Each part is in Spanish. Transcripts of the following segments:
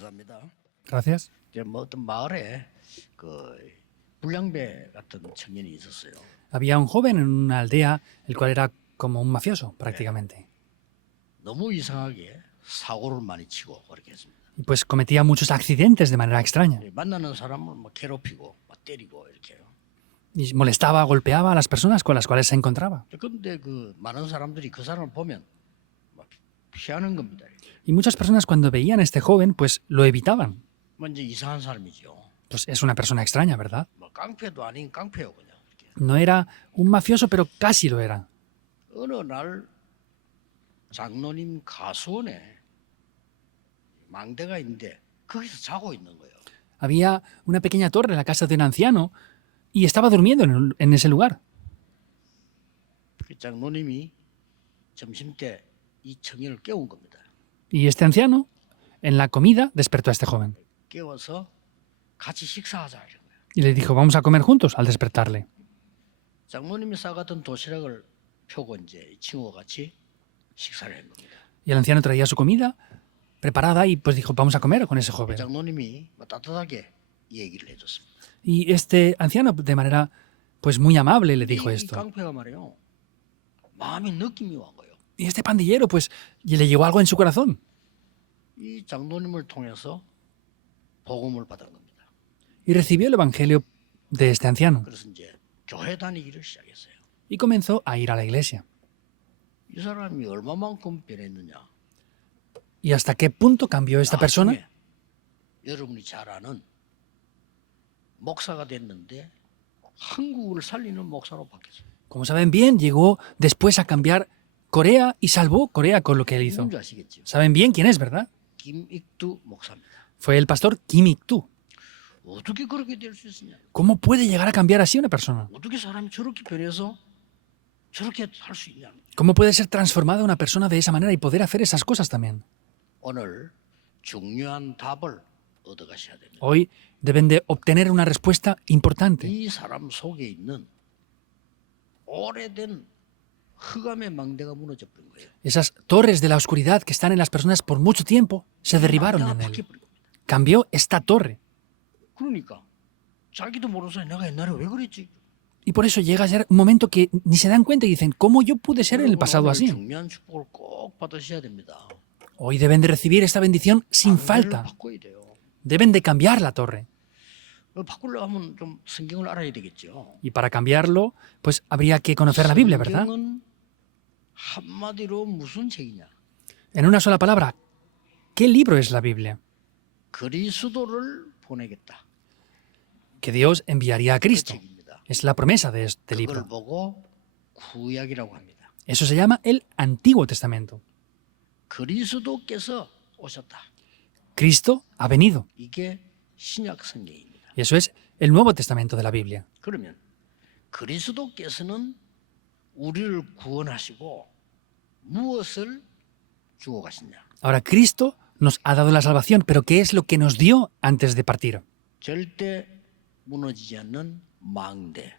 감사합니다. Gracias. 이제 뭐 어떤 마을에 그 불량배 같은 청년이 있었어요. Había un joven en una aldea, el cual era como un mafioso, prácticamente. 너무 이상하게 사고를 많이 치고 그렇게 했습니다. Y pues cometía muchos accidentes de manera extraña. 만나는 사람을 막 괴롭히고 막 때리고 이렇게요. Y molestaba, golpeaba a las personas con las cuales se encontraba. 그런데 그 많은 사람들이 그 사람을 보면 막 피하는 겁니다. Y muchas personas cuando veían a este joven, pues lo evitaban. 먼저 이상한 사람이죠. Pues es una persona extraña, ¿verdad? 뭐 깡패도 아닌 깡패요 그냥. 이렇게. No era un mafioso, pero casi lo era. 어느 날 장로님 가수원에 망대가 있는데 거기서 자고 있는 거예요. Había una pequeña torre en la casa de un anciano y estaba durmiendo en ese lugar. 그 장로님이 점심 때 이 청년을 깨운 겁니다. Y este anciano, en la comida, despertó a este joven. 깨워서 같이 식사하자 이런 거예요. Y le dijo, vamos a comer juntos al despertarle. 장로님이 싸갔던 도시락을 펴고 이제 이 친구와 같이 식사를 한 겁니다. Y el anciano traía su comida preparada y pues dijo, vamos a comer con ese joven. 장로님이 뭐 따뜻하게 이 얘기를 해줬습니다. Y este anciano, de manera pues muy amable, le dijo 이 esto. 깡패가 말이에요. 마음에 느낌이 온 거예요. Y este pandillero, pues, le llegó algo en su corazón. 이 장로님을 통해서 복음을 받은 겁니다. Y recibió el evangelio de este anciano. 그래서 이제 교회 다니기를 시작했어요. Y comenzó a ir a la iglesia. 이 사람이 얼마만큼 변했느냐? ¿Y hasta qué punto cambió esta persona? 나중에 여러분이 잘 아는 목사가 됐는데 한국을 살리는 목사로 바뀌었어요. Como saben bien, llegó después a cambiar Corea y salvó Corea con lo que él hizo. 누군지 아시겠죠? Saben bien quién es, ¿verdad? 김익두 목사입니다. Fue el pastor Kim Ik-tu. 어떻게 그렇게 될 수 있으냐? ¿Cómo puede llegar a cambiar así una persona? 어떻게 사람이 저렇게 변해서 저렇게 할 수 있냐? ¿Cómo puede ser transformada una persona de esa manera y poder hacer esas cosas también? 오늘 중요한 답을 얻어가셔야 됩니다. Hoy deben de obtener una respuesta importante. 이 사람 속에 있는 오래된 흑암의 망대가 무너져 버린 거예요. Esas torres de la oscuridad que están en las personas por mucho tiempo se derribaron 망대가 en él. 바뀌어버린 겁니다. Cambió esta torre. 그러니까 자기도 모르는 사이 내가 옛날에 왜 그랬지? Y por eso llega a ser un momento que ni se dan cuenta y dicen, ¿cómo yo pude ser en el 여러분, pasado 오늘 así? 중요한 축복을 꼭 받으셔야 됩니다. Hoy deben de recibir esta bendición sin 망대를 falta. 바꿔야 돼요. Deben de cambiar la torre. 바꾸려고 하면 좀 성경을 알아야 되겠죠. Y para cambiarlo, pues habría que conocer la Biblia, ¿verdad? 성경은 한마디로 무슨 책이냐? En una sola palabra, ¿qué libro es la Biblia? 그리스도를 보내겠다. Que Dios enviaría a 그 Cristo. 책입니다. Es la promesa de este 그걸 libro. 보고 구약이라고 합니다. Eso se llama el Antiguo Testamento. 그리스도께서 오셨다. Cristo ha venido. 이게 신약 성경입니다. Y eso es el Nuevo Testamento de la Biblia. 그러면 그리스도께서는 우리를 구원하시고 무엇을 주고 가시냐? Ahora, Cristo nos ha dado la salvación, pero ¿qué es lo que nos dio antes de partir? 절대 무너지지 않는 망대.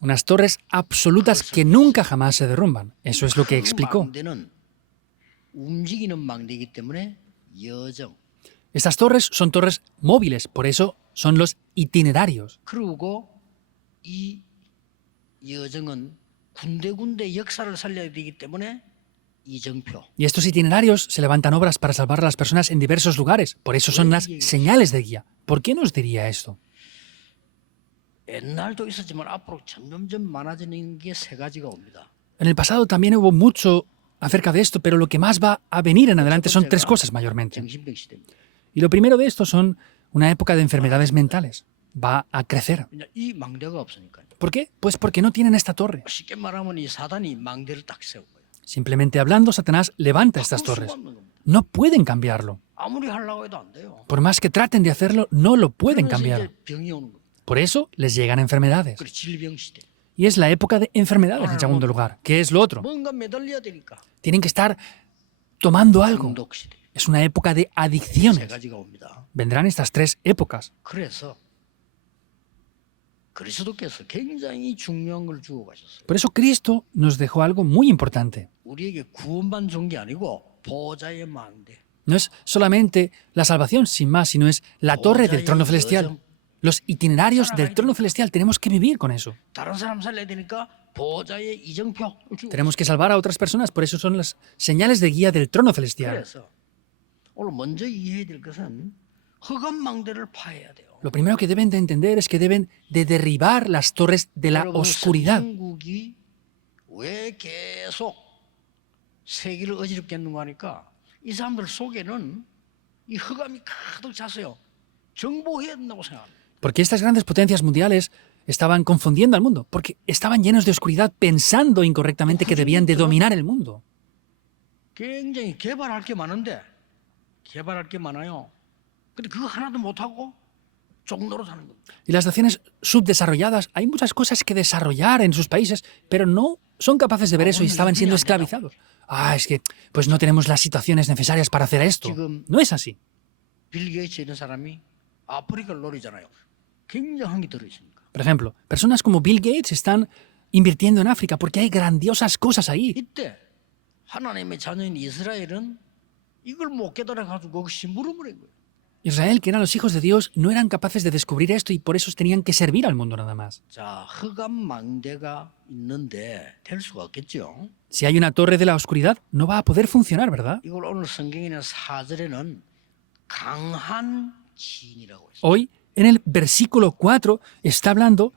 Unas torres absolutas que nunca jamás se derrumban. Eso es lo que 그 explicó. 망대는 움직이는 망대이기 때문에 여정. Estas torres son torres móviles, por eso son los itinerarios. 그리고 이 여정은 군데군데 역사를 살려야 되기 때문에 이정표. Y estos itinerarios se levantan obras para salvar a las personas en diversos lugares. Por eso son las señales de guía. ¿Por qué nos diría esto? 옛날도 있었지만 앞으로 점점점 많아지는 게 세 가지가 옵니다. En el pasado también hubo mucho acerca de esto, pero lo que más va a venir en adelante son tres cosas mayormente. 정신병 시대입니다. Y lo primero de esto son una época de enfermedades mentales. Va a crecer. 왜냐, 이 망대가 없으니까요. ¿Por qué? Pues porque no tienen esta torre. 쉽게 말하면 이 사단이 망대를 딱 세운 거예요. Simplemente hablando, Satanás levanta estas 바꿀 torres. 수가 없는 겁니다. No pueden cambiarlo. 아무리 하려고 해도 안 돼요. Por más que traten de hacerlo, no lo pueden 그러면서 cambiar. 이제 병이 오는 겁니다. Por eso les llegan enfermedades. 그래 질병 시대. Y es la época de enfermedades en segundo lugar. ¿Qué es lo otro? 뭔가 매달려야 되니까. Tienen que estar tomando algo. 중독 시대. Es una época de 세 adicciones. 가지가 옵니다. Vendrán estas tres épocas. 그래서 그리스도께서 굉장히 중요한 걸 주고 가셨어요. Por eso Cristo nos dejó algo muy importante. 우리에게 구원만 준 게 아니고 보호자의 망대. No es solamente la salvación, sin más, sino es la torre del trono celestial. Los itinerarios del trono celestial, tenemos que vivir con eso. 다른 사람 살려야 되니까 보호자의 이정표를 주고. Tenemos que salvar a otras personas, por eso son las señales de guía del trono celestial. 그래서 오늘 먼저 이해해야 될 것은 흑암망대를 파해야 돼요. Lo primero que deben de entender es que deben de derribar las torres de la 여러분, oscuridad. 선진국이 왜 계속 세계를 어지럽게 했는가 하니까 이 사람들 속에는 이 흑암이 가득 찼어요. 정보해야 된다고 생각합니다. Porque estas grandes potencias mundiales estaban confundiendo al mundo, porque estaban llenos de oscuridad pensando incorrectamente que debían de dominar el mundo. 굉장히 개발할 게 많아요. 근데 그거 하나도 못하고 종로로 사는 겁니다. Y las naciones subdesarrolladas, hay muchas cosas que desarrollar en sus países, pero no son capaces de ver eso y estaban siendo esclavizados. Es que pues no tenemos las situaciones necesarias para hacer esto. No es así. 빌 게이츠 이런 사람이 아프리카를 노리잖아요. 굉장한 게 들어있으니까. Por ejemplo, personas como Bill Gates están invirtiendo en África porque hay grandiosas cosas ahí. 이때 하나님의 자녀인 이스라엘은 이걸 못 깨달아가지고 그것이 물어버린 거예요. Israel, que eran los hijos de Dios, no eran capaces de descubrir esto y por eso tenían que servir al mundo nada más. 자, 흑암망대가 있는데 될 수가 없겠죠. Si hay una torre de la oscuridad, no va a poder funcionar, ¿verdad? 이걸 오늘 성경에는 4절에는 강한 진이라고 했어요. Hoy, en el versículo 4, está hablando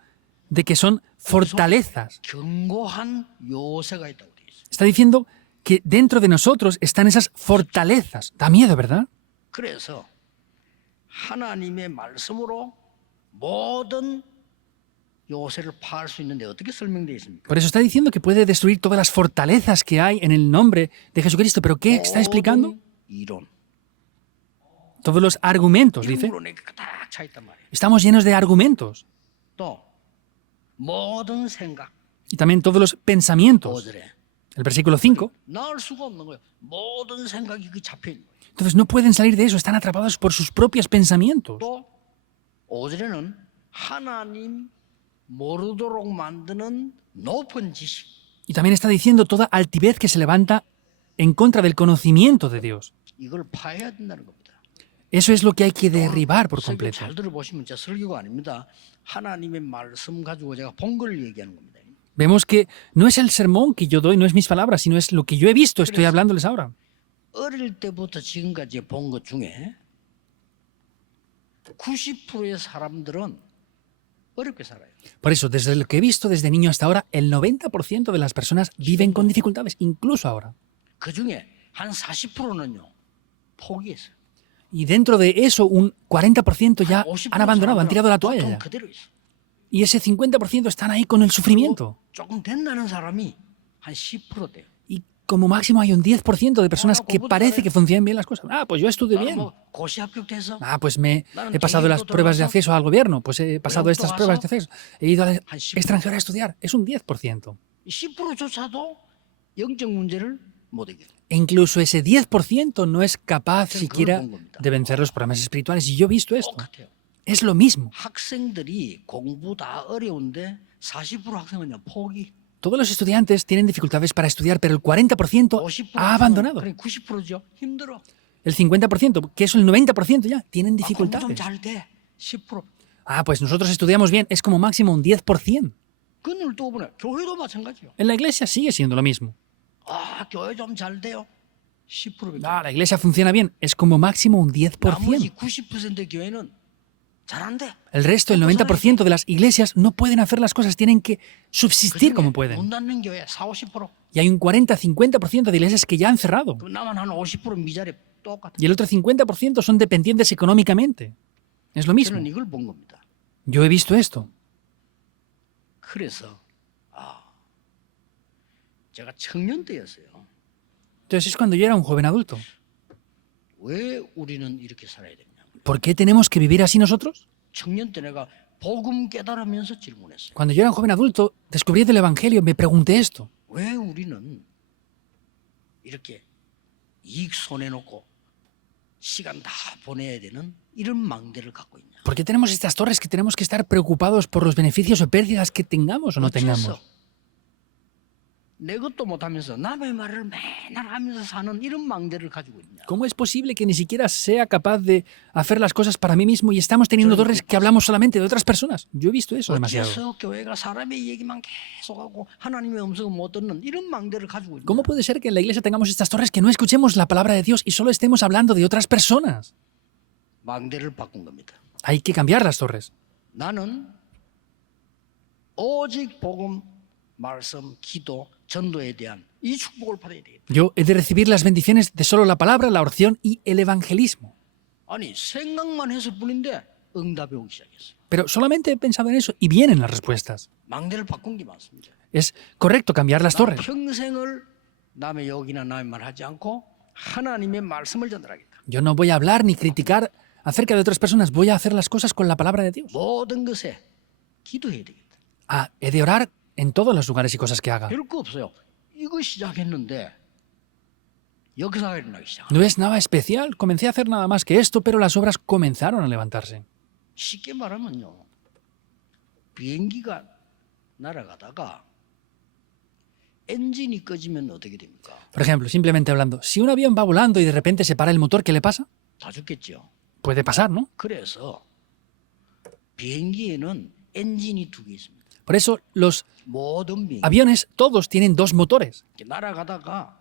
de que son fortalezas. 견고한 요새가 있다고 되어 있어요. Está diciendo que dentro de nosotros están esas fortalezas. Da miedo, ¿verdad? 그래서 하나님의 말씀으로 모든 요새를 파할 수 있는데 어떻게 설명되어 있습니까? Por eso está diciendo que puede destruir todas las fortalezas que hay en el nombre de Jesucristo. ¿Pero qué está explicando? 모든 이론. Todos los argumentos, dice. 이론으로 내가 가득 차 있단 말이에요. Estamos llenos de argumentos. 또 모든 생각. Y también todos los pensamientos. 5절에 El versículo 5. 나을 수가 없는 거예요. 모든 생각이 그 잡혀 있는 거예요. Entonces no pueden salir de eso, están atrapados por sus propios pensamientos. 또 5절에는 하나님 모르도록 만드는 높은 지식. Y también está diciendo toda altivez que se levanta en contra del conocimiento de Dios. 이걸 파해야 된다는 겁니다. Eso es lo que hay que derribar por 설교 completo. 잘 들어보시면 제 설교가 아닙니다. 하나님의 말씀 가지고 제가 본 걸 얘기하는 겁니다. Vemos que no es el sermón que yo doy, no es mis palabras, sino es lo que yo he visto, estoy hablándoles ahora. 어릴 때부터 지금까지 본 것 중에 90%의 사람들은 어렵게 살아요. Por eso, desde lo que he visto desde niño hasta ahora, el 90% de las personas viven con dificultades, incluso ahora. 그 중에 한 40%는요 포기했어요. Y dentro de eso, un 40% ya han abandonado, han tirado la toalla ya. 그대로 있어. Y ese 50% están ahí con el sufrimiento. 조금 된다는 사람이 한 10% 돼요. Y como máximo hay un 10% de personas que parece que funcionan bien las cosas. Pues yo estudié 나는 bien. 뭐 고시 합격돼서 Pues he pasado las pruebas de acceso al gobierno. Pues he pasado estas pruebas de acceso. He ido al extranjero a estudiar. Es un 10%. 10%조차도 영적 문제를 못 이겨요. E incluso ese 10% no es capaz siquiera de vencer los problemas espirituales. Y yo he visto esto. 똑같아요. Es lo mismo. 학생들이 공부 다 어려운데 40% 학생은 그냥 포기. Todos los estudiantes tienen dificultades para estudiar, pero el 40% 50% ha abandonado. 그러니까 90%죠. 힘들어. El 50%, que es el 90% ya, tienen 공부 좀 dificultades. 잘 돼. 10%. Pues nosotros estudiamos bien, es como máximo un 10%. 그 눈을 또 보네. 교회도 마찬가지요. En la iglesia sigue siendo lo mismo. 교회 좀 잘 돼요. 10%. La iglesia funciona bien, es como máximo un 나머지 10%. 90%의 교회는 잘 안 돼. El resto, el 90% de las iglesias no pueden hacer las cosas, tienen que subsistir como 문 pueden. 닫는 교회 40-50%. Y hay un 40-50% de iglesias que ya han cerrado. 그 남은 한 50% 미자리 똑같아. Y el otro 50% son dependientes económicamente. Es lo mismo. 저는 이걸 본 겁니다. Yo he visto esto. 그래서 제가 청년 때였어요. Entonces es cuando yo era un joven adulto. 왜 우리는 이렇게 살아야 되냐? ¿Por qué tenemos que vivir así nosotros? 청년 때 내가 복음 깨달으면서 질문했어요. Cuando yo era un joven adulto, descubriendo el Evangelio, me pregunté esto. 왜 우리는 이렇게 이익 손에 놓고 시간 다 보내야 되는 이런 망대를 갖고 있냐? ¿Por qué tenemos estas torres que tenemos que estar preocupados por los beneficios o pérdidas que tengamos o no tengamos? 어째서 내 것도 못하면서 남의 말을 맨날 하면서 사는 이런 망대를 가지고 있냐? ¿Cómo es posible que ni siquiera sea capaz de hacer las cosas para mí mismo y estamos teniendo torres que hablamos solamente de otras personas? Yo he visto eso demasiado. 어째서 교회가 사람의 얘기만 계속하고 하나님의 음성을 못 듣는 이런 망대를 가지고 있냐? ¿Cómo puede ser que en la iglesia tengamos estas torres que no escuchemos la palabra de Dios y solo estemos hablando de otras personas? 망대를 바꾼 겁니다. Hay que cambiar las torres. 나는 오직 복음, 말씀, 기도, 전도에 대한 이 축복을 받아야 되겠다. Yo he de recibir las bendiciones de solo la palabra, la oración y el evangelismo. 아니 생각만 했을 뿐인데 응답이 오기 시작했어. Pero solamente he pensado en eso y vienen las respuestas. 망대를 바꾼 게 맞습니다. Es correcto cambiar las 나 torres. 평생을 남의 욕이나 남의 말 하지 않고 하나님의 말씀을 전달하겠다. Yo no voy a hablar ni criticar acerca de otras personas, voy a hacer las cosas con la palabra de Dios. 모든 것에 기도해야 되겠다. Ah, he de orar en todos los lugares y cosas que haga. 별거 없어요. 이거 시작했는데 역사가 일어나기 시작. No es nada especial, comencé a hacer nada más que esto, pero las obras comenzaron a levantarse. 쉽게 말하면요. 비행기가 날아가다가 엔진이 꺼지면 어떻게 됩니까? Por ejemplo, simplemente hablando, si un avión va volando y de repente se para el motor, ¿qué le pasa? 다 죽겠죠. Puede pasar, ¿no? 그래서 비행기에는 엔진이 두 개 있습니다. Por eso los 모든 비행기 aviones todos tienen dos motores. 날아가다가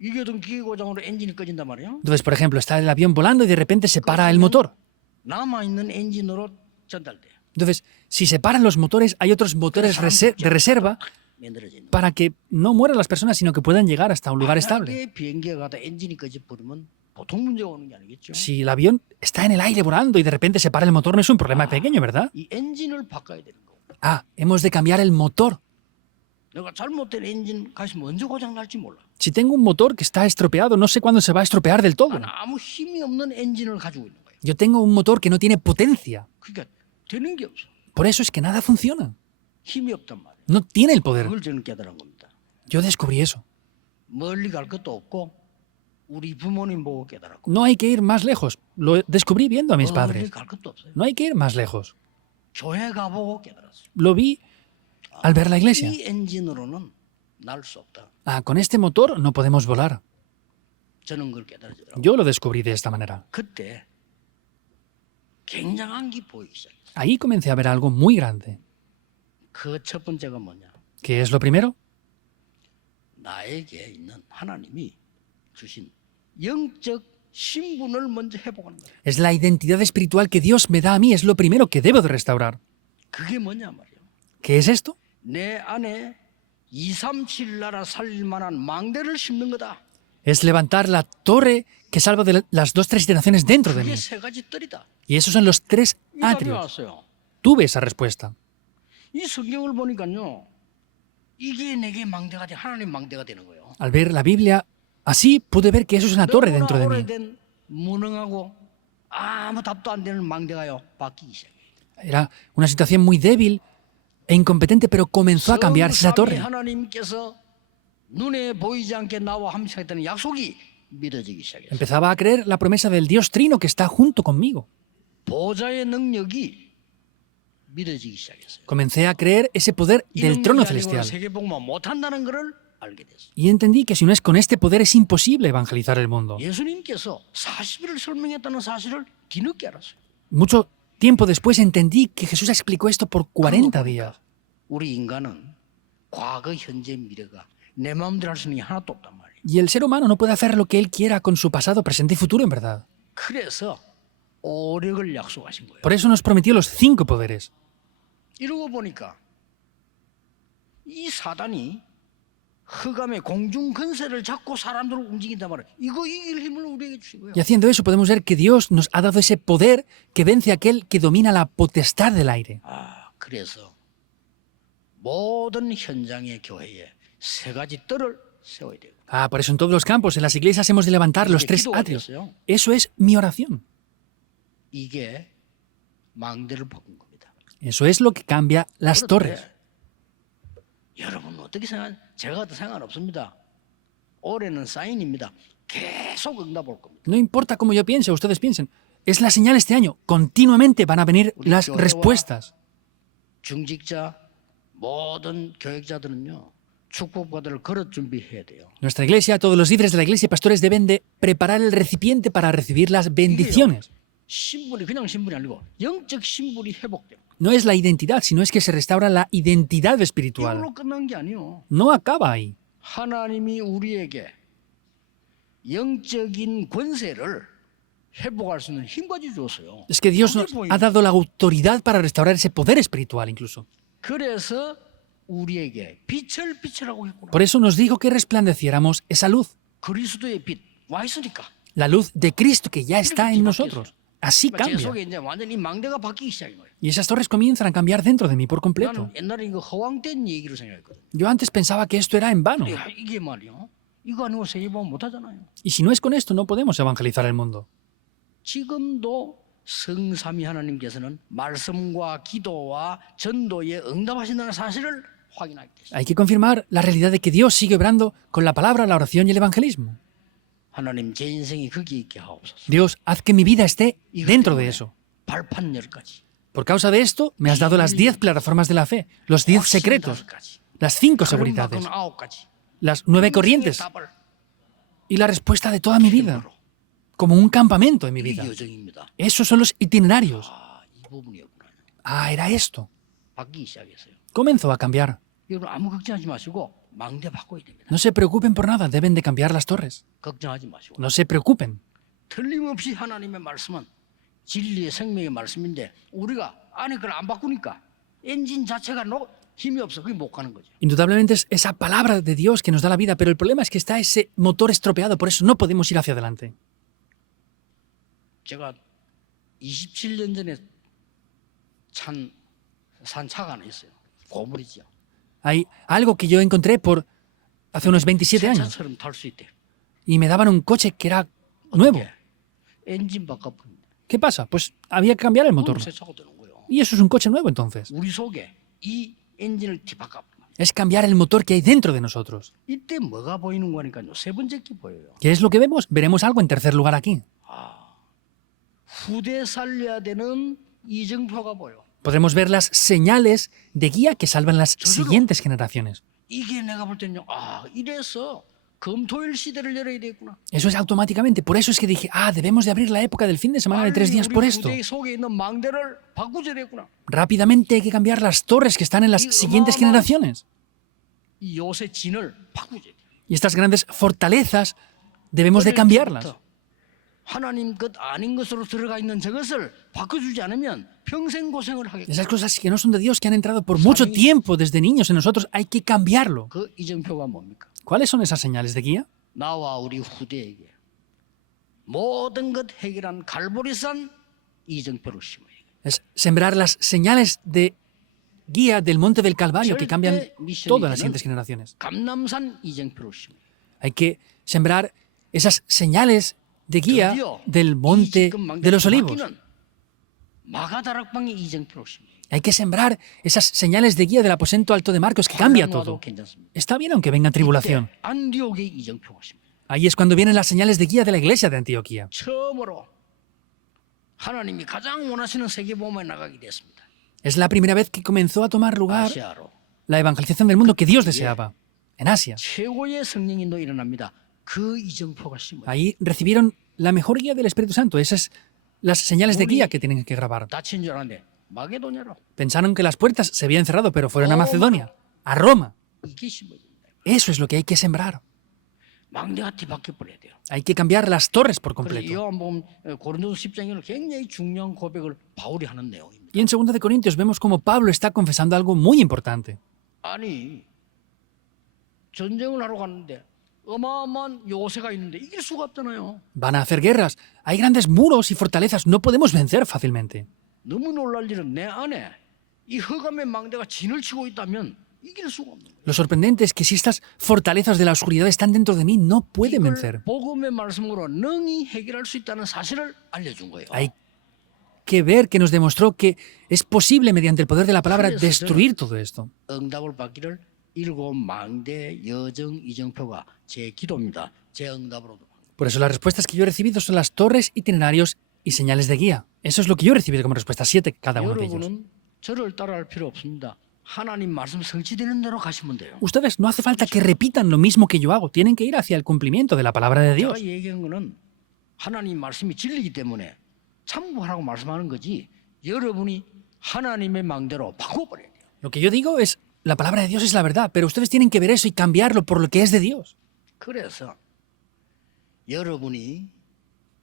이교동 기계고장으로 엔진이 꺼진단 말이에요. Entonces, por ejemplo, está el avión volando y de repente se para el motor. 남아있는 엔진으로 전달돼요. Entonces, si se paran los motores, hay otros motores de reserva 만들어지는. para que no mueran las personas, sino que puedan llegar hasta un lugar estable. 만약에 비행기가 가다 엔진이 꺼져버리면 보통 문제가 오는 게 아니겠죠. Si el avión está en el aire volando y de repente se para el motor, no es un problema pequeño, ¿verdad? 이 엔진을 바꿔야 되는 거고. Ah, hemos de cambiar el motor. 내가 잘못된 엔진 가시면 언제 고장 날지 몰라. Si tengo un motor que está estropeado, no sé cuándo se va a estropear del todo. 나는 아무 힘이 없는 엔진을 가지고 있는 거예요. Yo tengo un motor que no tiene potencia. 그러니까 되는 게 없어. Por eso es que nada funciona. 힘이 없단 말이에요. No tiene el poder. 그걸 저는 깨달은 겁니다. Yo descubrí eso. 멀리 갈 것도 없고 우리 부모님 보고 깨달았고 No hay que ir más lejos. Lo descubrí viendo a mis 멀리 padres. 갈 것도 없어요. No hay que ir más lejos. 교회 가보고 깨달았어요. Lo vi al ver la iglesia. 이 엔진으로는 날 수 없다. Ah, con este motor no podemos volar. 저는 그걸 깨달았더라고요. Yo lo descubrí de esta manera. 그때 굉장한 게 보이기 시작했어요. Ahí comencé a ver algo muy grande. 그 첫 번째가 뭐냐? ¿Qué es lo primero? 나에게 있는 하나님이 주신 영적 신분을 먼저 회복하는 거예요. Es la identidad espiritual que Dios me da a mí. Es lo primero que debo de restaurar. 그게 뭐냐 말이에요. ¿Qué es esto? 내 안에 237 나라 살릴 만한 망대를 심는 거다. Es levantar la torre que salva de las dos, tres generaciones dentro de mí. 그게 세 가지 뜰이다. Y esos son los tres 이 답이 atrios. 왔어요. Tuve esa respuesta. 이 성경을 보니까요. 이게 내게 망대가 돼 하나님 망대가 되는 거예요. Al ver la Biblia, así pude ver que eso es una torre 너무나 dentro de mí. 오래된 무능하고 아무 답도 안 되는 망대가요. 바뀌기 시작해요. Era una situación muy débil e incompetente, pero comenzó a cambiarse esa 성삼위 torre. 하나님께서 눈에 보이지 않게 나와 함께했다는 약속이 믿어지기 시작했어요. Empezaba a creer la promesa del Dios Trino que está junto conmigo. 보좌의 능력이 믿어지기 시작했어요. Comencé a creer ese poder 이 del trono 능력이 아니고는 celestial. 세계복음화 못한다는 것을 알게 됐어요. Y entendí que si no es con este poder es imposible evangelizar el mundo. 예수님께서 40일을 설명했다는 사실을 뒤늦게 알았어요. Mucho tiempo después entendí que Jesús explicó esto por 40 días. 우리 인간은 과거, 현재, 미래가 내 마음대로 할 수 있는 게 하나도 없단 말이에요. Y el ser humano no puede hacer lo que él quiera con su pasado, presente y futuro, en verdad. 그래서 오력을 약속하신 거예요. Por eso nos prometió los 5 poderes. 이러고 보니까 이 사단이 흑암의 공중 근세를 잡고 사람들을 움직인단 말이에요. 이거 이길 힘을 우리에게 주시고요. Y haciendo eso podemos ver que Dios nos ha dado ese poder que vence a aquel que domina la potestad del aire. 그래서 모든 현장의 교회에 세 가지 뜰을 세워야 돼요. Por eso en todos los campos, en las iglesias hemos de levantar los 3 atrios. Eso es mi oración. 이게 망대를 바꾼 겁니다. Eso es lo que cambia las torres. 여러분 어떻게 생각? 제가 더 상관없습니다. 올해는 사인입니다. 계속 응답 올 겁니다. No importa cómo yo piense o ustedes piensen. Es la señal este año. Continuamente van a venir las respuestas. 중직자 모든 교육자들은요. 축복받을 그릇 준비해야 돼요. Nuestra iglesia, todos los líderes de la iglesia y pastores deben de preparar el recipiente para recibir las bendiciones. 신분이 그냥 신분이 아니고 영적 신분이 회복돼요. No es la identidad, sino es que se restaura la identidad espiritual. 이걸로 끝난 게 아니에요. No acaba ahí. 하나님이 우리에게 영적인 권세를 회복할 수 있는 힘까지 줬어요. Es que Dios nos ha dado la autoridad para restaurar ese poder espiritual incluso. 그래서 우리에게 빛을 비추라고 했구나. Por eso nos dijo que resplandeciéramos esa luz, 그리스도의 빛 와 있으니까. la luz de Cristo que ya está en nosotros. Así 제 cambia. 속에 이제 완전히 망대가 바뀌기 시작인 거예요. Y esas torres comienzan a cambiar dentro de mí por completo. 나는 옛날에 이거 허황된 얘기로 생각했거든. Yo antes pensaba que esto era en vano. 야, 이게 말이요. 이거 아니고 세계보험 못 하잖아요. Y si no es con esto, no podemos evangelizar el mundo. 지금도 성삼위 하나님께서는 말씀과 기도와 전도에 응답하신다는 사실을 확인하게 됐어요. Hay que confirmar la realidad de que Dios sigue obrando con la palabra, la oración y el evangelismo. 하나님 제 인생이 거기에 있게 하옵소서. Dios, haz que mi vida esté dentro de eso. 발판 10가지. Por causa de esto, me has dado las 10 plataformas de la fe, los 10 secretos, las 5 seguridades, 9가지. las 9 corrientes y la respuesta de toda mi vida, como un campamento en mi 이 vida. 여정입니다. Esos son los itinerarios. 이 부분이었구나. Era esto. 바뀌기 시작했어요. Comenzó a cambiar. 여러분 아무 걱정하지 마시고 망대 바꿔야 됩니다. No se preocupen por nada, deben de cambiar las torres. 걱정하지 마시고. No se preocupen. 틀림없이 하나님의 말씀은 진리의 생명의 말씀인데 우리가 안에 그걸 안 바꾸니까 엔진 자체가 힘이 없어. 그게 못 가는 거죠. Indudablemente es esa palabra de Dios que nos da la vida, pero el problema es que está ese motor estropeado, por eso no podemos ir hacia adelante. 제가 27년 전에 산 차가 하나 있어요. 고물이죠. Hay algo que yo encontré por hace unos 27 años 차처럼 탈 수 있대. y me daban un coche que era nuevo. 엔진 바꿔버립니다. ¿Qué pasa? Pues había que cambiar el motor. 새 차가 되는 거예요. Y eso es un coche nuevo entonces. 우리 속에 이 엔진을 뒤바꿔버립니다. Es cambiar el motor que hay dentro de nosotros. 이때 뭐가 보이는 거니까요. 세 번째 게 보여요. ¿Qué es lo que vemos? Veremos algo en tercer lugar aquí. 후대 살려야 되는 이정표가 보여. Podremos ver las señales de guía que salvan las siguientes generaciones. 이게 내가 볼 때는요. 이래서 금토일 시대를 열어야 되겠구나. Eso es automáticamente. Por eso es que dije, debemos de abrir la época del fin de semana de 3 días por esto. 후대 속에 있는 망대를 바꾸셔야 되겠구나. Rápidamente hay que cambiar las torres que están en las siguientes generaciones. 이 요새 진을 바꾸셔야 돼. Y estas grandes fortalezas debemos de cambiarlas. 하나님 것 아닌 것으로 들어가 있는 저것을 바꿔주지 않으면 평생 고생을 하겠구나. Esas cosas que no son de Dios, que han entrado por mucho tiempo desde niños en nosotros, hay que cambiarlo. 그 이정표가 뭡니까? ¿Cuáles son esas señales de guía? 나와 우리 후대에게 모든 것 해결한 갈보리산 이정표를 심어야 돼. Es sembrar las señales de guía del monte del Calvario que cambian todas las siguientes generaciones. 감람산 이정표를 심어야 돼. Hay que sembrar esas señales de guía del monte de los olivos. 마가다락방의 이정표를 심어야 돼. Hay que sembrar esas señales de guía del aposento alto de Marcos que cambia todo. Está bien aunque venga tribulación. 안디옥의 이정표가 심어야 돼. Ahí es cuando vienen las señales de guía de la iglesia de Antioquía. 처음으로 하나님이 가장 원하시는 세계복음에 나가게 됐습니다. Es la primera vez que comenzó a tomar lugar 아시아로 la evangelización del mundo que Dios deseaba, en Asia. 최고의 성령인도 일어납니다. 그 이정표가 심어야 돼. Ahí recibieron la mejor guía del Espíritu Santo. Esas las señales de guía que tienen que grabar. 닫힌 줄 알았는데 마게도냐로 Pensaron que las puertas se habían cerrado, pero fueron a Macedonia, a Roma. 이게 심어야 됩니다. Eso es lo que hay que sembrar. 망대가 뒤바뀌어 버려야 돼요. Hay que cambiar las torres por 그래서 completo. 요한복음 고린도서 10장에는 굉장히 중요한 고백을 바울이 하는 내용입니다. Y en 2 de Corintios vemos como Pablo está confesando algo muy importante. 아니 전쟁을 하러 갔는데 어마어마한 요새가 있는데 이길 수가 없잖아요. Van a hacer guerras. Hay grandes muros y fortalezas. No podemos vencer fácilmente. 너무 놀랄 일은 내 안에 이 흑암의 망대가 진을 치고 있다면 이길 수가 없는 거예요. Lo sorprendente es que si estas fortalezas de la oscuridad están dentro de mí, no pueden vencer. 이걸 복음의 말씀으로 능히 해결할 수 있다는 사실을 알려준 거예요. Hay que ver que nos demostró que es posible mediante el poder de la palabra destruir todo esto. 응답을 받기를 일곱 망대 여정 이정표가 제 기도입니다. 제 응답으로도. Por eso las respuestas que yo he recibido son las torres, itinerarios y señales de guía. Eso es lo que yo he recibido como respuesta 7 cada uno de ellos. 여러분은 저를 따라할 필요 없습니다. 하나님 말씀 성취되는 대로 가시면 돼요. Ustedes no hace falta que repitan lo mismo que yo hago, tienen que ir hacia el cumplimiento de la palabra de Dios. 제가 얘기한 거는 하나님 말씀이 진리이기 때문에 참고하라고 말씀하는 거지 여러분이 하나님의 망대로 바꿔버려야 돼요. Lo que yo digo es, la palabra de Dios es la verdad, pero ustedes tienen que ver eso y cambiarlo por lo que es de Dios. 그래서 여러분이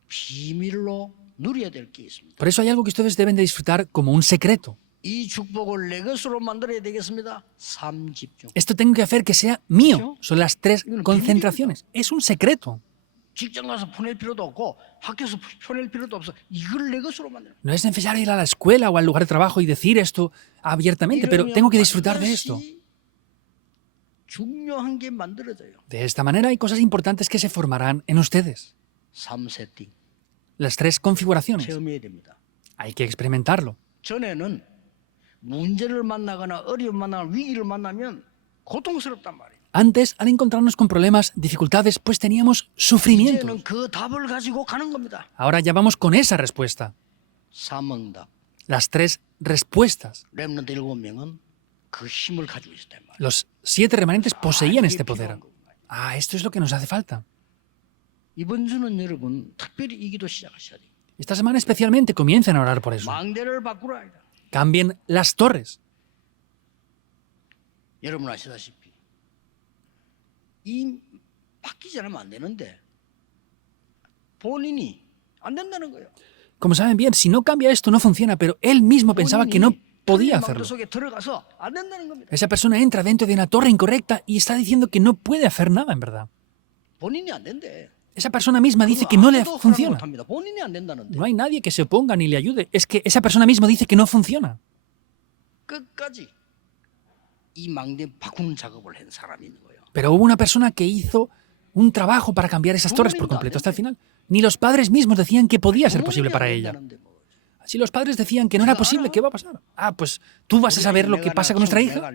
비밀로 누려야 될 게 있습니다. Por eso hay algo que ustedes deben de disfrutar como un secreto. 이 축복을 내 것으로 만들어야 되겠습니다. 삼집중. Esto tengo que hacer que sea mío. Son las 3 concentraciones. Es un secreto. 직장 가서 보낼 필요도 없고 학교에서 보낼 필요도 없어. 이걸 내 것으로 만들어. No es necesario ir a la escuela o al lugar de trabajo y decir esto abiertamente, pero tengo que disfrutar de esto. 중요한 게 만들어져요. De esta manera hay cosas importantes que se formarán en ustedes. 3세팅 Las 3 configuraciones. 체험해야 됩니다. Hay que experimentarlo. 전에는 문제를 만나거나 어려움 만나거나 위기를 만나면 고통스럽단 말이에요. Antes, al encontrarnos con problemas, dificultades, pues teníamos sufrimiento. 이제는 그 답을 가지고 가는 겁니다. Ahora ya vamos con esa respuesta. 삼응답. Las 3 respuestas. 렘넌트 7명은 그 힘을 가지고 있었단 말이에요. Los 7 remanentes poseían 이게 este 필요한 poder. 거구나. Ah, esto es lo que nos hace falta. 이번 주는 여러분 특별히 이 기도 시작하셔야 돼요. Esta semana especialmente comiencen a orar por eso. 망대를 바꾸라. 이다. Cambien las torres. 여러분 아시다시피 이 바뀌지 않으면 안 되는데 본인이 안 된다는 거예요. Como saben bien, si no cambia esto no funciona, pero él mismo pensaba que no podía 망대 hacerlo. 속에 들어가서 안 된다는 겁니다. Esa persona entra dentro de una torre incorrecta y está diciendo que no puede hacer nada en verdad. 본인이 안 된대. Esa persona misma dice que no le 아무도 허락 funciona. 못합니다. 본인이 안 된다는데 No hay nadie que se oponga ni le ayude. Es que esa persona misma dice que no funciona. 끝까지 이 망대 바꾸는 작업을 한 사람이 있는 거예요. Pero hubo una persona que hizo un trabajo para cambiar esas torres por completo hasta el final. Ni los padres mismos decían que podía ser posible para ella. Si los padres decían que no era posible, ¿qué va a pasar? Ah, pues tú vas a saber lo que pasa con nuestra hija.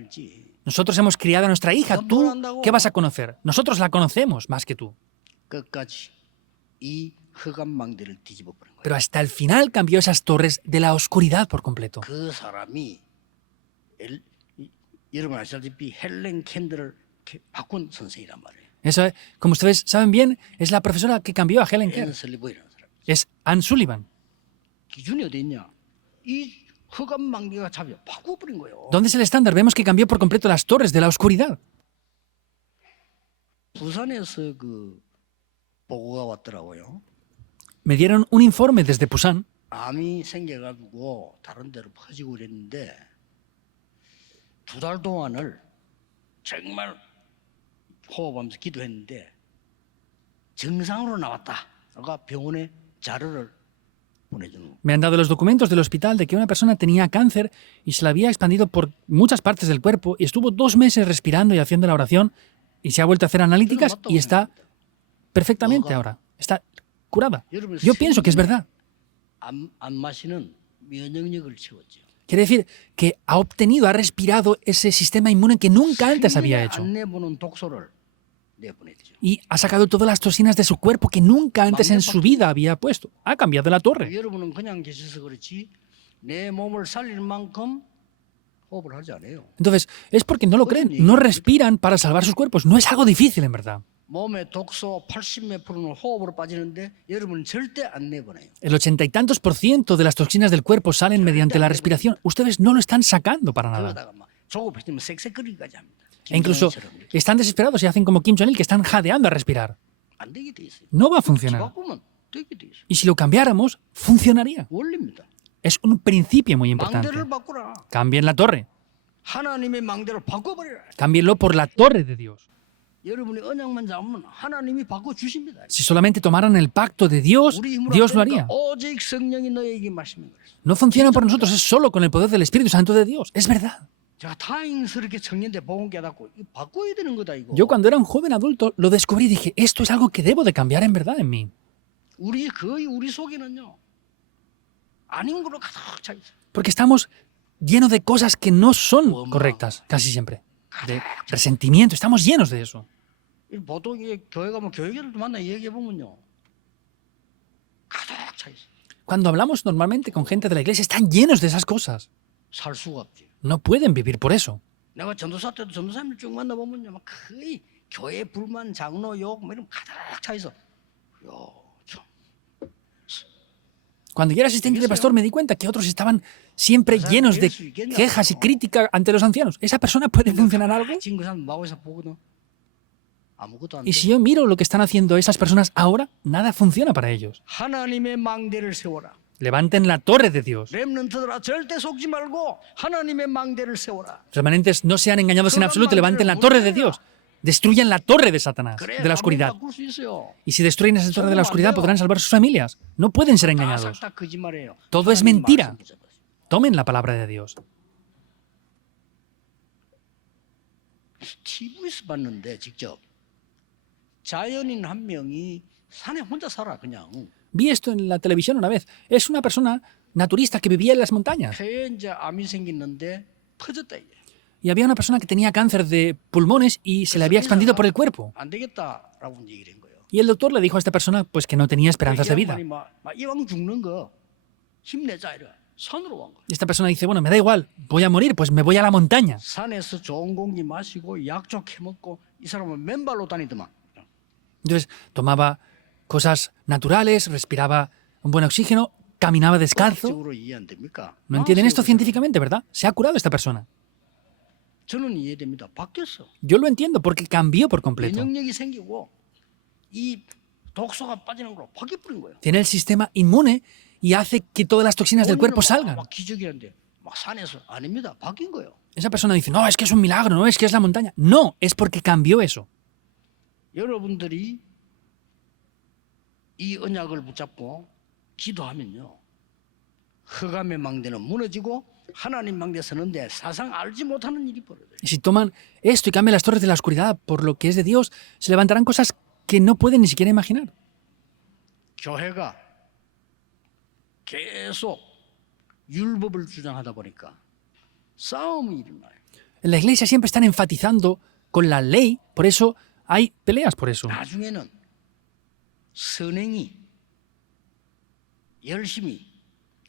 Nosotros hemos criado a nuestra hija. ¿Tú qué vas a conocer? Nosotros la conocemos más que tú. 끝까지 이 흑암 망대를 뒤집어 버린 거예요. Pero hasta el final cambió esas torres de la oscuridad por completo. 그 사람이 여러분 아시다시피 헬렌 캔들을 바꾼 선생이란 말이에요. Eso, como ustedes saben bien, es la profesora que cambió a Helen Keller. 앤슬리버이라는 사람. Es Anne Sullivan. 기준이 어디 있냐? 이 흑암 망대가 잡혀 바꿔버린 거예요. ¿Dónde es el estándar? Vemos que cambió por completo las torres de la oscuridad. 부산에서 그 보고가 왔더라고요. Me dieron un informe desde Busan. 암이 생겨가지고 다른 데로 퍼지고 그랬는데 2달 동안을 정말 호흡하면서 기도했는데 정상으로 나왔다. 아까 병원에 자료를 보내주는 거. Me han dado los documentos del hospital de que una persona tenía cáncer y se la había expandido por muchas partes del cuerpo y estuvo 2 meses respirando y haciendo la oración y se ha vuelto a hacer analíticas y está perfectamente ahora. Está curada. Yo pienso que es verdad. 안 마시는 면역력을 채웠죠. Quiere decir que ha obtenido, ha respirado ese sistema inmune que nunca antes había hecho. 안 내보는 독소를 내보냈죠. Y ha sacado todas las toxinas de su cuerpo que nunca antes en su vida había puesto. Ha cambiado la torre. 여러분은 그냥 계셔서 그렇지 내 몸을 살릴 만큼 호흡을 하지 않아요. Entonces, es porque no lo creen, no respiran para salvar sus cuerpos. No es algo difícil, en verdad. 몸의 독소 80몇 프로는 호흡으로 빠지는데 여러분은 절대 안 내보내요. El 80 y tantos % de las toxinas del cuerpo salen mediante la respiración. Ustedes no lo están sacando para nada. 그러다가 막 조급해지면 쌕쌕거리기까지 합니다. E incluso 김정은처럼. están desesperados y hacen como Kim Jong-il, que están jadeando a respirar. 안 되게 돼 있어요. No va a funcionar. 바꾸면 되게 돼 있어요. Y si lo cambiáramos, funcionaría. 원리입니다. Es un principio muy importante. 망대를 바꾸라. Cambien la torre. 하나님의 망대를 바꿔버리라. Cámbienlo por la torre de Dios. 여러분이 언약만 잡으면 하나님이 바꿔주십니다. Si solamente tomaran el pacto de Dios, 우리 힘으로 Dios lo 안 되니까 haría. 오직 성령이 너에게 말씀인 거예요. No funciona por nosotros, es solo con el poder del Espíritu Santo de Dios. Es verdad. 제가 다행스럽게 청년 때 복음 깨닫고 이거 바꿔야 되는 거다 이거. Yo cuando era un joven adulto lo descubrí y dije, esto es algo que debo de cambiar en verdad en mí. 거의 우리 속에는요 아닌 걸로 가득 차 있어요. Porque estamos llenos de cosas que no son correctas, casi siempre. De resentimiento, estamos llenos de eso. 보통 이게 교회 가면 교회들도 만나 얘기해 보면요 가득 차 있어요. Cuando hablamos normalmente con gente de la iglesia, están llenos de esas cosas. 살 수가 없지. No pueden vivir por eso. 내가 전도사 때도 전도사님을 쭉 만나보면요, 막 거의 교회 불만, 장로 욕, 뭐 이런 가득 차 있어. 야, 참. Cuando yo era asistente de pastor me di cuenta que otros estaban siempre llenos de quejas y crítica ante los ancianos. ¿Esa persona puede funcionar algo? 지금 그 사람 마구에서 보거든. 아무것도 안 Y 돼. si yo miro lo que están haciendo esas personas ahora, nada funciona para ellos. 하나님의 망대를 세워라. Levanten la torre de Dios. 렘넌트들아 절대 속지 말고 하나님의 망대를 세워라. Los remanentes no sean engañados en absoluto, levanten la torre de Dios. Destruyan la torre de Satanás, 그래, de la oscuridad. 바꿀 수 있어요. Y si destruyen esa torre de la oscuridad, podrán salvar sus familias. No pueden ser 다 engañados. 싹 다 거짓말이에요. Todo es 하나님 mentira. 말씀 붙잡아서. Tomen la palabra de Dios. TV에서 봤는데 직접 자연인 한 명이 산에 혼자 살아 그냥. Vi esto en la televisión una vez. Es una persona naturista que vivía en las montañas. 폐에 이제 암이 생겼는데 퍼졌다 이게. Y había una persona que tenía cáncer de pulmones y se le había expandido por el cuerpo. 안 되겠다라고 얘기를 한 거예요. Y el doctor le dijo a esta persona pues que no tenía esperanzas de vida. 이 양반이 막 이왕 죽는 거 힘내자 이래. 산으로 간 거예요. Y esta persona dice, bueno, me da igual, voy a morir, pues me voy a la montaña. 산에서 좋은 공기 마시고 약초 캐먹고 이 사람은 맨발로 다니더만. Entonces tomaba cosas naturales, respiraba un buen oxígeno, caminaba descalzo. 적으로 이해 안 됩니까? No entienden esto científicamente, ¿verdad? Se ha curado esta persona. 저는 이해됩니다. 바뀌었어. Yo lo entiendo porque cambió por completo. 면역력이 생기고 이 독소가 빠지는 걸로 바뀌어버린 거예요. Tiene el sistema inmune y hace que todas las toxinas del cuerpo 본인은 salgan. 막 기적이란데 막 산에서 아닙니다. 바뀐 거예요. Esa persona dice, no, es que es un milagro, no, es que es la montaña. No, es porque cambió eso. 여러분들이 이 언약을 붙잡고 기도하면요. 흑암의 망대는 무너지고 하나님 망대 서는데 사상 알지 못하는 일이 벌어져요. Y si toman esto y cambian las torres de la oscuridad por lo que es de Dios, se levantarán cosas que no pueden ni siquiera imaginar. 교회가 계속 율법을 주장하다 보니까 싸움이 일어나요. En la iglesia siempre están enfatizando con la ley, por eso hay peleas por eso. 나중에는 선행이 열심히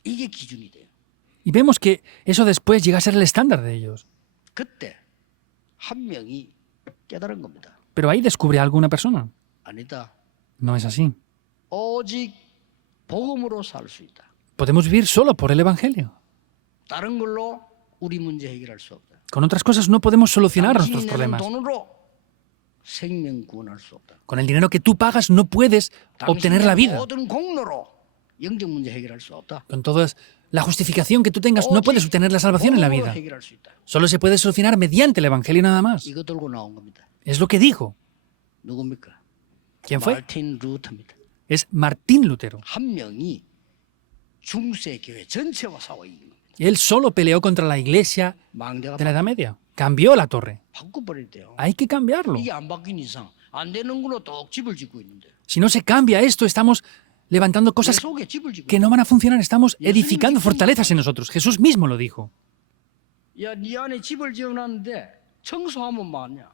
이게 기준이 돼요. Y vemos que eso después llega a ser el estándar de ellos. 그때 한 명이 깨달은 겁니다. Pero ahí descubre algo una persona. 아니다. No es así. 오직 복음으로 살 수 있다. Podemos vivir solo por el Evangelio. 다른 걸로 우리 문제 해결할 수 없다. Con otras cosas no podemos solucionar nuestros 당신이 내는 problemas. 돈으로 생명 구원할 수 없다. Con el dinero que tú pagas no puedes obtener la vida. 모든 공로로 영적 문제 해결할 수 없다. Con toda la justificación que tú tengas no puedes obtener la salvación en la 복음으로 vida. 해결할 수 있다. Solo se puede solucionar mediante el Evangelio nada más. 이거 들고 나온 겁니다. Es lo que dijo. 누굽니까? ¿Quién fue? 마틴 루터입니다. Es Martín Lutero. 한 명이 중세 교회 전체와 싸워 이긴 겁니다. Él solo peleó contra la iglesia 망대가 de la Edad Media. Cambió la torre. 바꿔버렸대요. Hay que cambiarlo. 이게 안 바뀐 이상 안 되는 걸로 떡 집을 짓고 있는데 Si no se cambia esto, estamos levantando 내 cosas 속에 집을 짓고 que no van a funcionar. Estamos edificando fortalezas en nosotros. Jesús mismo lo dijo. 야, 네 안에 집을 지어놨는데 청소하면 뭐하냐?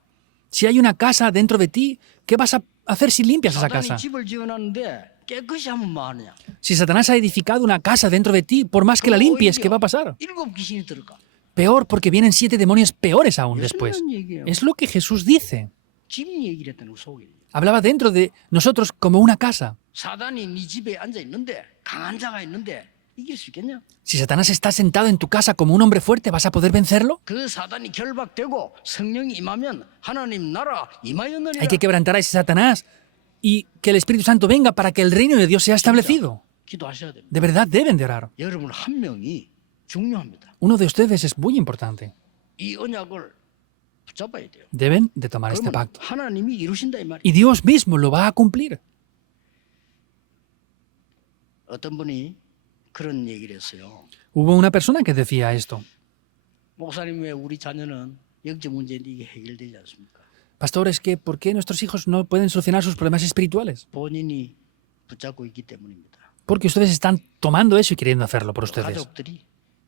Si hay una casa dentro de ti, ¿qué vas a hacer si limpias esa 사단이 casa? 집을 지어놨는데 깨끗이 하면 뭐하냐? Si Satanás ha edificado una casa dentro de ti, por más que la limpies, ¿qué va a pasar? 일곱 귀신이 들어가. Peor, porque vienen 7 demonios peores aún después. 무슨 얘기예요? Es lo que Jesús dice. 집 얘기를 했다는 거 속에. Hablaba dentro de nosotros como una casa. 사단이 네 집에 앉아 있는데 강한 자가 있는데 이길 수 있겠냐? Si Satanás está sentado en tu casa como un hombre fuerte, ¿vas a poder vencerlo? 그 사단이 결박되고 성령이 임하면 하나님 나라 임하였느니라. Hay que quebrantar a ese Satanás y que el Espíritu Santo venga para que el reino de Dios sea establecido. 기도하셔야 됩니다. De verdad deben de orar. 여러분 한 명이 중요합니다. Uno de ustedes es muy importante. 이 언약을 붙잡아야 돼요. Deben de tomar este 그러면 pacto. 하나님이 이루신다 이 말이에요. Y Dios mismo lo va a cumplir. 어떤 분이 그런 얘기를 했어요. Hubo una persona que decía esto. 목사님 왜 우리 자녀는 영적 문제인데 이게 해결되지 않습니까? Pastor, es que ¿por qué nuestros hijos no pueden solucionar sus problemas espirituales? 본인이 붙잡고 있기 때문입니다. Porque ustedes están tomando eso y queriendo hacerlo por ustedes. 가족들이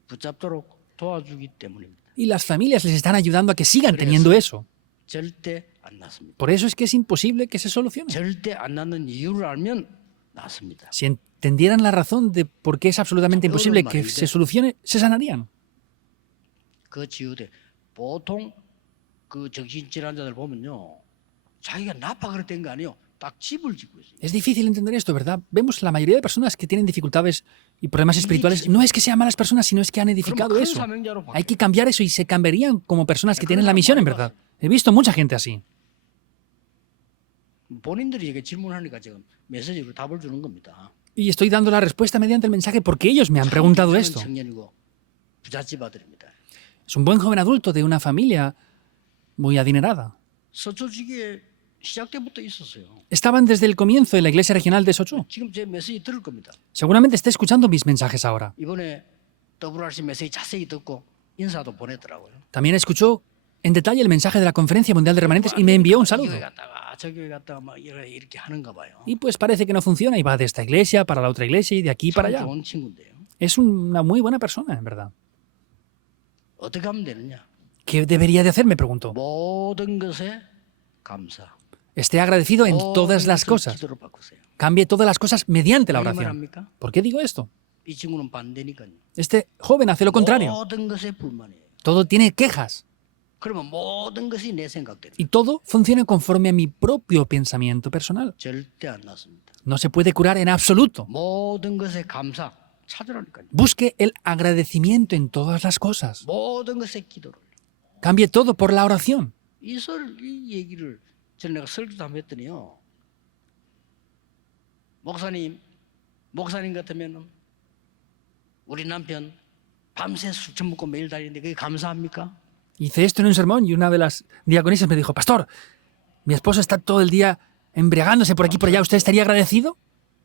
붙잡도록 도와주기 때문입니다. Y las familias les están ayudando a que sigan teniendo eso. 절대 안 낫습니다. Por eso es que es imposible que se solucione. 절대 안 낫는 이유를 알면 낫습니다. Si entendieran la razón de por qué es absolutamente imposible que se solucione, se sanarían. 그 치유돼 보통 그 정신질환자들 보면요, 자기가 나빠 그랬던 거 아니에요. 딱 집을 짓고 있어요. Es difícil entender esto, ¿verdad? Vemos la mayoría de personas que tienen dificultades y problemas espirituales. No es que sean malas personas, sino es que han 그러면 edificado 큰 eso. 사명자로 Hay 바뀌어요. que cambiar eso y se cambiarían como personas que tienen la misión, en verdad. He visto mucha gente así. 본인들이 이렇게 질문하니까 지금 메시지로 답을 주는 겁니다. Y estoy dando la respuesta mediante el mensaje porque ellos me han preguntado 괜찮은 esto. 청년이고 부잣집 아들입니다. Es un buen joven adulto de una familia muy adinerada. 서초지기에 시작 때부터 있었어요. Estaban desde el comienzo en la iglesia regional de Sochaux. 지금 제 메시지 들을 겁니다. Seguramente esté escuchando mis mensajes ahora. 이번에 WRC 메시지 자세히 듣고 인사도 보냈더라고요. También escuchó en detalle el mensaje de la Conferencia Mundial de Remanentes y me envió un saludo. 이 교회 갔다가 저 교회 갔다가 막 이렇게 하는가 봐요. Y pues parece que no funciona y va de esta iglesia para la otra iglesia y de aquí para 참 allá. 좋은 친구인데요. Es una muy buena persona, en verdad. 어떻게 하면 되느냐? ¿Qué debería de hacer? Me preguntó. 모든 것에 감사. Esté agradecido en todas las 것을 cosas. 기도로 바꾸세요. Cambie todas las cosas mediante la 왜 이 말 oración. 합니까? ¿Por qué digo esto? 이 친구는 반대니까요. Este joven hace lo contrario. 모든 것에 불만이에요. Todo tiene quejas. 그러면 모든 것이 내 생각대로 Y todo funciona conforme a mi propio pensamiento personal. 절대 안 낫습니다. No se puede curar en absoluto. 모든 것에 감사 찾으라니까요. Busque el agradecimiento en todas las cosas. 모든 것에 기도를. Cambie todo por la oración. 이 얘기를 전에 내가 설교도 한번 했더니요. 목사님 같으면 우리 남편 밤새 술 처먹고 매일 다니는데 그게 감사합니까? Hice esto en un sermón y una de las diaconisas me dijo, Pastor, mi esposo está todo el día embriagándose por aquí y por allá. ¿Usted estaría agradecido?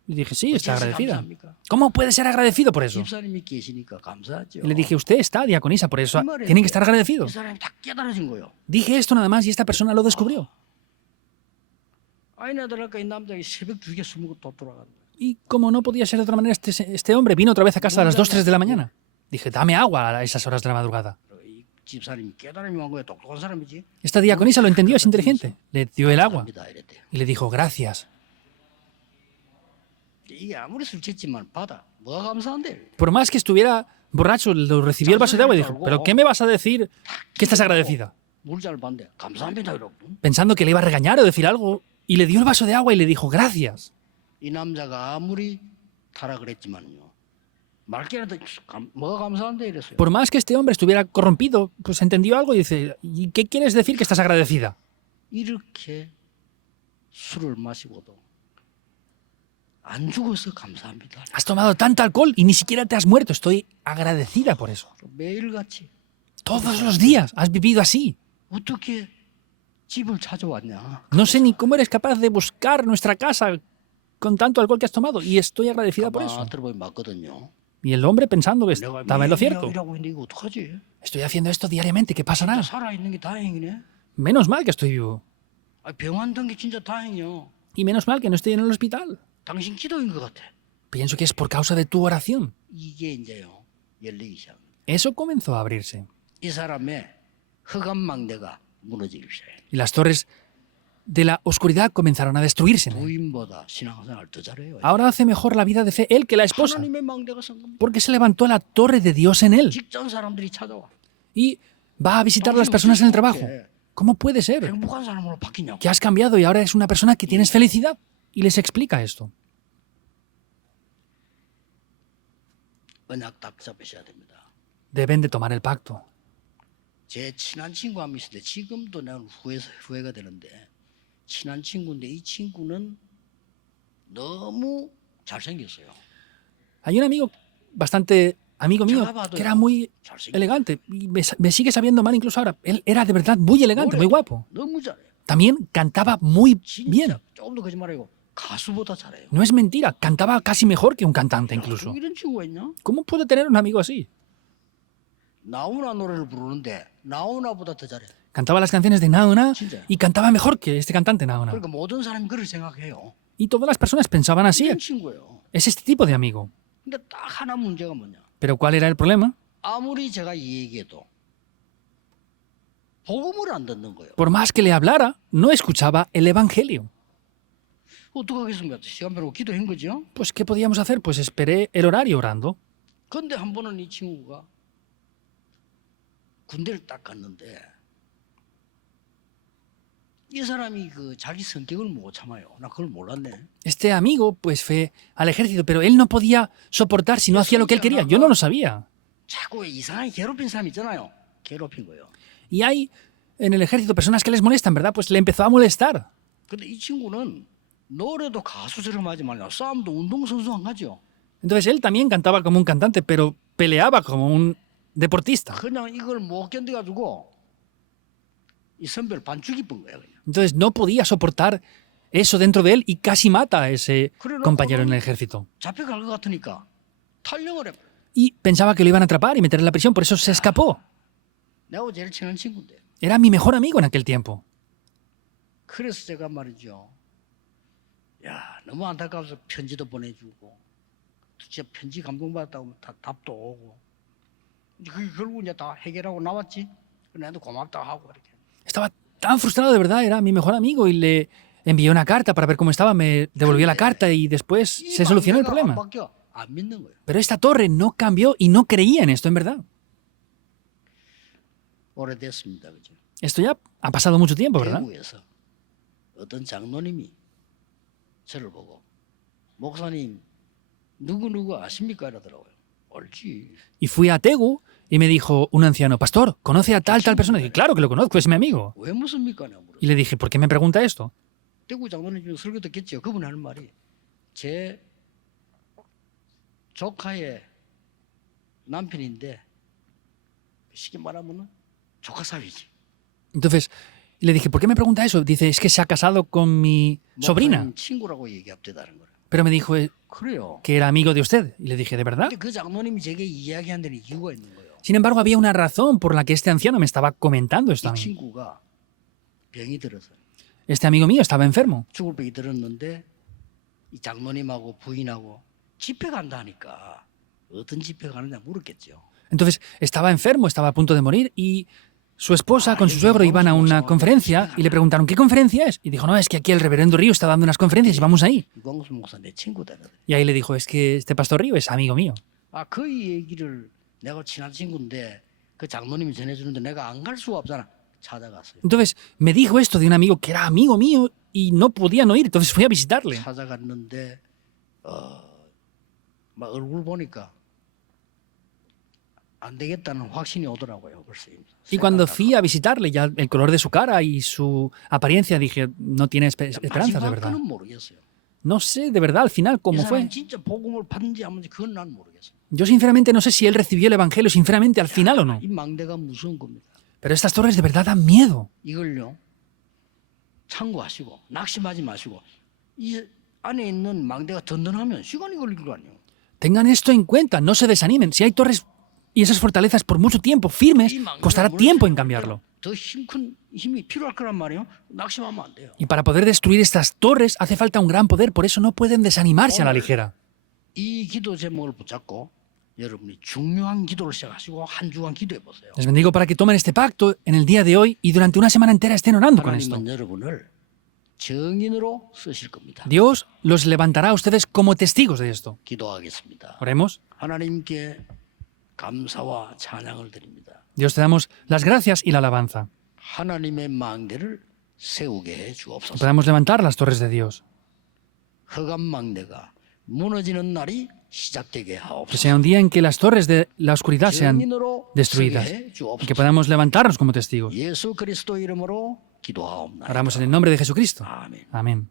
Y dije, sí, está 어째서 agradecida. 감사합니까? ¿Cómo puede ser agradecido por eso? 집사님이 계시니까 감사하죠. Y le dije, usted está diaconisa, por eso tiene que estar agradecido. 이 사람이 다 깨달아진 거예요. Dije esto nada más y esta persona lo descubrió. 아이나 들어갈까 이 남자가 새벽 2개 술 먹고 또 돌아간다. Y como no podía ser de otra manera, este hombre vino otra vez a casa a las 2, 3 de la mañana. Dije, dame agua a esas horas de la madrugada. 이 집사님이 깨달음이 온 거예요. 똑똑한 사람이지. Esta diaconisa lo entendió, es inteligente. Le dio el agua 감사합니다 이랬대요. y le dijo, gracias. 이게 아무리 술 취했지만 받아. 뭐가 감사한데? Por más que estuviera borracho, lo recibió el vaso de agua y dijo, ¿pero qué me vas a decir que estás agradecida? 물 잘 받는데 감사합니다 이러고. Pensando que le iba a regañar o decir algo. Y le dio el vaso de agua y le dijo, gracias. 이 남자가 아무리 타락을 했지만요. 말귀라도 뭐가 감사한데 이랬어요. Por más que este hombre estuviera corrompido, pues entendió algo y dice, ¿y qué quieres decir que estás agradecida? 이렇게 술을 마시고도 안 죽어서 감사합니다. Has tomado tanto alcohol y ni siquiera te has muerto. Estoy agradecida por eso. 매일같이 Todos los días has vivido así. 어떻게 집을 찾아왔냐? No sé ni cómo eres capaz de buscar nuestra casa con tanto alcohol que has tomado. Y estoy agradecida por eso. 들어보니 맞거든요. Y el hombre pensando que 내가 estaba en lo cierto. 일하고 있는데 이거 어떡하지? Estoy haciendo esto diariamente. ¿Qué pasará? 살아있는 게 다행이네. Menos mal que estoy vivo. 병 안 든 게 진짜 다행이요. Y menos mal que no estoy en el hospital. 당신 기도인 것 같아. Pienso que es por causa de tu oración. 이게 이제요. 열리기 시작합니다. Eso comenzó a abrirse. 이 사람의 흑암망대가 무너지기 시작해요. Y las torres de la oscuridad comenzaron a destruirse. 부인보다 신앙생활 더 잘해요. Ahora hace mejor la vida de fe él que la esposa. 하나님의 망대가 선 겁니다. Porque se levantó la torre de Dios en él. 직장 사람들이 찾아와. Y va a visitar a las personas en el trabajo. ¿Cómo puede ser 행복한 사람으로 바뀌냐고. que has cambiado y ahora eres una persona que tienes felicidad? Y les explica esto. 언약 딱 잡으셔야 됩니다. Deben de tomar el pacto. 제 친한 친구 한 명 있는데 지금도 나는 후회가 되는데 친한 친구인데 이 친구는 너무 잘생겼어요. Hay un amigo, bastante amigo mío, que era muy 잘생겼어요. elegante. Y me sigue sabiendo mal incluso ahora. Él era de verdad muy elegante, muy guapo. 너무 잘해요. También cantaba muy 진짜 bien. 조금 더 거짓말이고 가수보다 잘해요. No es mentira, cantaba casi mejor que un cantante incluso. 이런 친구가 있냐? ¿Cómo puede tener un amigo así? 나훈아 노래를 부르는데 나훈아보다 더 잘해. Cantaba las canciones de Naona 진짜요. y cantaba mejor que este cantante Naona. 그러니까 모든 사람이 그렇게 생각해요. Y todas las personas pensaban así. 이런 친구예요. Es este tipo de amigo. 근데 딱 하나 문제가 뭐냐? Pero ¿cuál era el problema? 아무리 제가 이 얘기해도 복음을 안 듣는 거예요. Por más que le hablara, no escuchaba el Evangelio. 어떡하겠습니까? 시간 별로 기도한 거죠. Pues ¿qué podíamos hacer? Pues esperé el horario orando. 근데 한 번은 이 친구가 군대를 딱 갔는데 이 사람이 그 자기 성격을 못 참아요. 나 그걸 몰랐네. Este amigo pues fue al ejército, pero él no podía soportar si no hacía lo que él quería. Yo no lo sabía. 자꾸 이상하게 괴롭힌 사람 있잖아요. 괴롭힌 거요. Y hay en el ejército personas que les molestan, ¿verdad? Pues le empezó a molestar. 근데 이 친구는 노래도 가수처럼 하지 말고 싸움도 운동선수한 하죠. Entonces él también cantaba como un cantante, pero peleaba como un deportista. 그냥 이걸 못 견뎌가지고 이 선배를 반죽이 본 거야 그냥. Entonces no podía soportar eso dentro de él y casi mata a ese compañero en el ejército. 잡혀갈 것 같으니까 탈령을 해. Y pensaba que lo iban a atrapar y meter en la prisión, por eso se escapó. 내가 제일 친한 친구인데. Era mi mejor amigo en aquel tiempo. 그래서 제가 말이죠. 야, 너무 안타까워서 편지도 보내주고, 진짜 편지 감동받았다고 답도 오고. 그게 결국 이제 다 해결하고 나왔지. 나도 고맙다 하고 이렇게. Estaba tan frustrado, de verdad, era mi mejor amigo y le envié una carta para ver cómo estaba, me devolvió la carta y después se solucionó el problema. 안 믿는 거예요. Pero esta torre no cambió y no creía en esto, en verdad. 오래됐습니다, 그죠? Esto ya ha pasado mucho tiempo, ¿verdad? 대구에서 어떤 장로님이 저를 보고 목사님 누구 아십니까? 이러더라고요. 알지. Y fui a Tegu y me dijo un anciano, pastor, ¿conoce a tal persona? Y dije, claro que lo conozco, es mi amigo. 왜 묻습니까? 내가 물었어요. Y le dije, ¿por qué me pregunta esto? 대구 장로님 중에 설교 듣겠죠. 그분이 하는 말이 제 조카의 남편인데 쉽게 말하면은 조카 사위지. Entonces le dije, ¿por qué me pregunta eso? Dice, es que se ha casado con mi sobrina. 목사님 친구라고 얘기합대다는 거예요. Pero me dijo 그래요. que era amigo de usted. Y le dije, ¿de verdad? 근데 그 장로님이 제게 이야기한 데는 이유가 있는 거예요. Sin embargo, había una razón por la que este anciano me estaba comentando esto a 이 mí. 친구가 병이 들어서 Este amigo mío estaba enfermo. 죽을 병이 들었는데 이 장로님하고 부인하고 집회 간다 하니까 어떤 집회 가느냐 물었겠죠. Entonces estaba enfermo, estaba a punto de morir y su esposa con su suegro iban a una conferencia y le preguntaron, ¿qué conferencia es? Y dijo, no, es que aquí el reverendo Río está dando unas conferencias y vamos ahí. 이광수 목사 내 친구다. Y ahí le dijo, es que este pastor Río es amigo mío. 아, 그 얘기를 내가 친한 친구인데 그 장로님이 전해주는데 내가 안 갈 수가 없잖아. 찾아갔어요. Entonces me dijo esto de un amigo que era amigo mío y no podía no ir, entonces fui a visitarle. 찾아갔는데 막 얼굴 보니까 안 되겠다는 확신이 오더라고요. 벌써. Y cuando fui a visitarle, ya el color de su cara y su apariencia, dije, no tiene esperanzas de verdad. 마지막은 모르겠어요. No sé de verdad al final 이 cómo 사람 fue. 진짜 복음을 받는지 안 받는지 그건 난 모르겠어요. Yo sinceramente no sé si él recibió el evangelio sinceramente al final o no. 이 망대가 무서운 겁니다. Pero estas torres de verdad dan miedo. 이걸요. 참고하시고 낙심하지 마시고 이 안에 있는 망대가 든든하면 시간이 걸릴 거 아니에요. Tengan esto en cuenta, no se desanimen. Si hay torres y esas fortalezas por mucho tiempo firmes, costará tiempo en cambiarlo. 더 큰 힘이 필요할 거란 말이에요. 낙심하면 안 돼요. Y para poder destruir estas torres hace falta un gran poder, por eso no pueden desanimarse a la ligera. 이 기도 제목을 붙잡고 여러분이 중요한 기도를 시작하시고 한 주간 기도해 보세요. Les bendigo para que tomen este pacto en el día de hoy y durante una semana entera estén orando con esto. 하나님은 여러분을 증인으로 쓰실 겁니다. Dios los levantará a ustedes como testigos de esto. 기도하겠습니다. Oremos. 하나님께 감사와 찬양을 드립니다. Dios, te damos las gracias y la alabanza. 하나님의 망대를 세우게 해 주옵소서. Podamos levantar las torres de Dios. 흑암 망대가 무너지는 날이 시작되게 Que 하옵소서. sea un día en que las torres de la oscuridad sean 증인으로 destruidas 서게 해 y que 주옵소서. podamos levantarnos como testigos. 예수 그리스도 이름으로 기도하옵나이다. Oramos en el nombre de Jesucristo. 아멘. Amén.